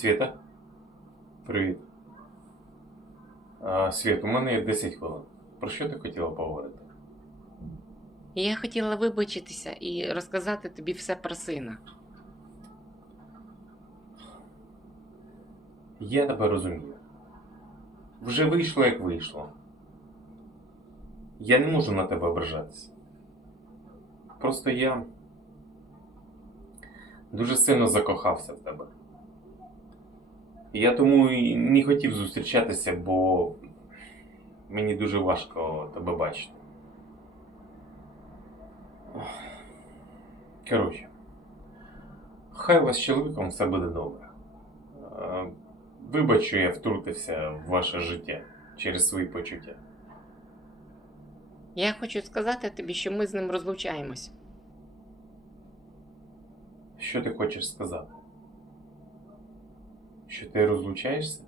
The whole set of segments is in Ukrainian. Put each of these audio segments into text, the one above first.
Світа? Привіт. А, Світ, у мене є 10 хвилин. Про що ти хотіла поговорити? Я хотіла вибачитися і розказати тобі все про сина. Я тебе розумію. Вже вийшло, як вийшло. Я не можу на тебе ображатися. Просто я дуже сильно закохався в тебе. І я тому і не хотів зустрічатися, бо мені дуже важко тебе бачити. Коротше, хай у вас з чоловіком все буде добре. Е, Вибач, що я втрутився в ваше життя через свої почуття. Я хочу сказати тобі, що ми з ним розлучаємось. Що ти хочеш сказати? Що ти розлучаєшся?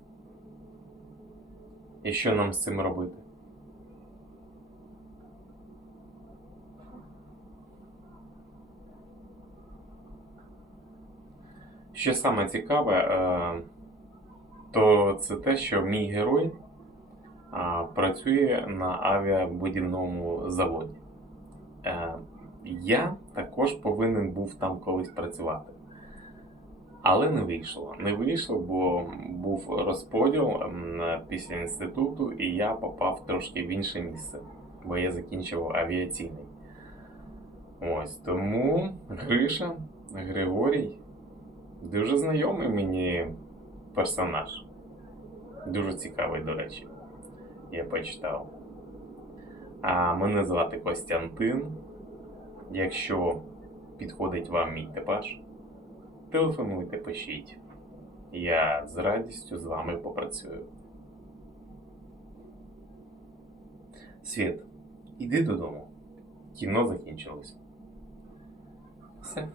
І що нам з цим робити? Що саме цікаве, е, то це те, що мій герой працює на авіабудівному заводі. Е, Я також повинен був там колись працювати. Але не вийшло. Не вийшло, бо був розподіл ем, після інституту, і я попав трошки в інше місце, бо я закінчив авіаційний. Ось тому Гриша, Григорій дуже знайомий мені персонаж. Дуже цікавий, до речі, я почитав. А мене звати Костянтин. Якщо підходить вам мій типаж, телефонуйте, пишіть. Я з радістю з вами попрацюю. Світ, іди додому. Кіно закінчилось. Все.